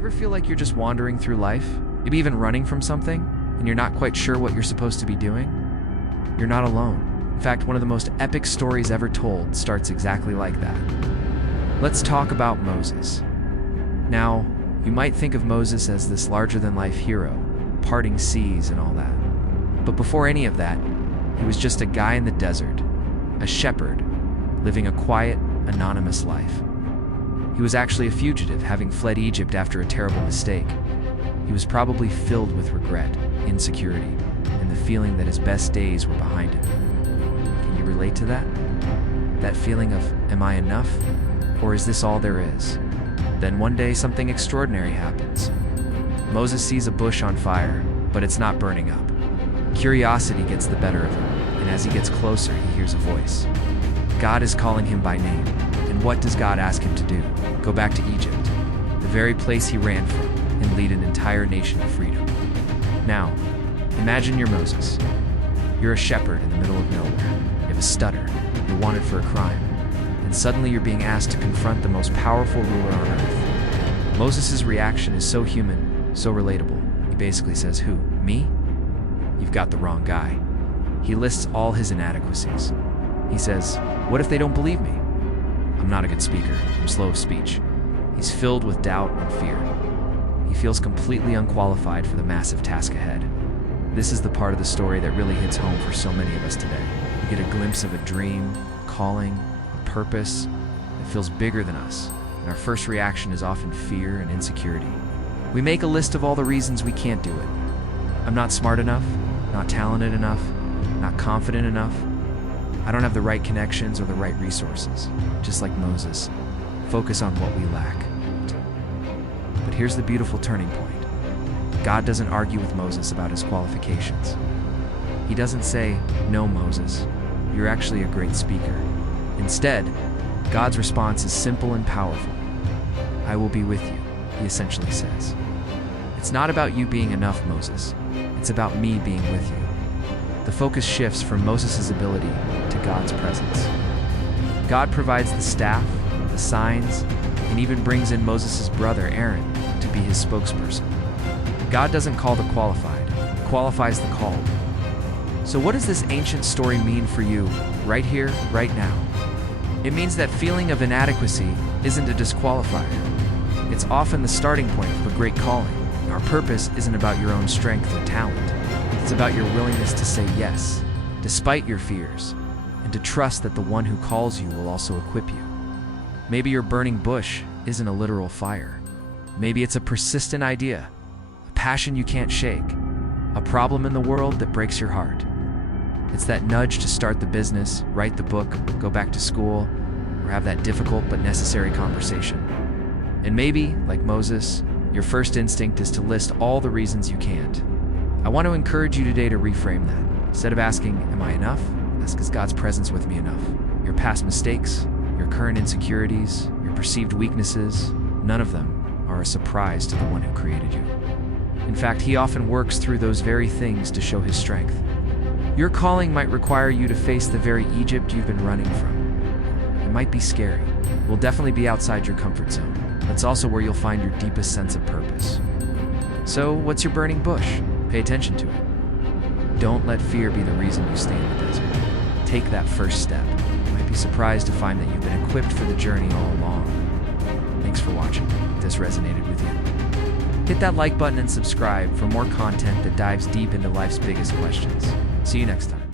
Ever feel like you're just wandering through life, maybe even running from something, and you're not quite sure what you're supposed to be doing? You're not alone. In fact, one of the most epic stories ever told starts exactly like that. Let's talk about Moses. Now, you might think of Moses as this larger-than-life hero, parting seas and all that. But before any of that, he was just a guy in the desert, a shepherd, living a quiet, anonymous life. He was actually a fugitive, having fled Egypt after a terrible mistake. He was probably filled with regret, insecurity, and the feeling that his best days were behind him. Can you relate to that? That feeling of, am I enough? Or is this all there is? Then one day something extraordinary happens. Moses sees a bush on fire, but it's not burning up. Curiosity gets the better of him, and as he gets closer, he hears a voice. God is calling him by name. And what does God ask him to do? Go back to Egypt, the very place he ran from, and lead an entire nation to freedom. Now, imagine you're Moses. You're a shepherd in the middle of nowhere. You have a stutter. You're wanted for a crime. And suddenly you're being asked to confront the most powerful ruler on earth. Moses' reaction is so human, so relatable. He basically says, who? Me? You've got the wrong guy. He lists all his inadequacies. He says, what if they don't believe me? I'm not a good speaker. I'm slow of speech. He's filled with doubt and fear. He feels completely unqualified for the massive task ahead. This is the part of the story that really hits home for so many of us today. We get a glimpse of a dream, a calling, a purpose that feels bigger than us, and our first reaction is often fear and insecurity. We make a list of all the reasons we can't do it. I'm not smart enough, not talented enough, not confident enough. I don't have the right connections or the right resources. Just like Moses, focus on what we lack. But here's the beautiful turning point. God doesn't argue with Moses about his qualifications. He doesn't say, no, Moses, you're actually a great speaker. Instead, God's response is simple and powerful. I will be with you, he essentially says. It's not about you being enough, Moses. It's about me being with you. The focus shifts from Moses' ability to God's presence. God provides the staff, the signs, and even brings in Moses' brother, Aaron, to be his spokesperson. God doesn't call the qualified, he qualifies the called. So what does this ancient story mean for you, right here, right now? It means that feeling of inadequacy isn't a disqualifier. It's often the starting point of a great calling. Our purpose isn't about your own strength or talent. It's about your willingness to say yes, despite your fears, and to trust that the one who calls you will also equip you. Maybe your burning bush isn't a literal fire. Maybe it's a persistent idea, a passion you can't shake, a problem in the world that breaks your heart. It's that nudge to start the business, write the book, go back to school, or have that difficult but necessary conversation. And maybe, like Moses, your first instinct is to list all the reasons you can't. I want to encourage you today to reframe that. Instead of asking, am I enough? Ask, is God's presence with me enough? Your past mistakes, your current insecurities, your perceived weaknesses, none of them are a surprise to the one who created you. In fact, he often works through those very things to show his strength. Your calling might require you to face the very Egypt you've been running from. It might be scary. It will definitely be outside your comfort zone. That's also where you'll find your deepest sense of purpose. So, what's your burning bush? Pay attention to it. Don't let fear be the reason you stay in the desert. Take that first step. You might be surprised to find that you've been equipped for the journey all along. Thanks for watching. If this resonated with you, hit that like button and subscribe for more content that dives deep into life's biggest questions. See you next time.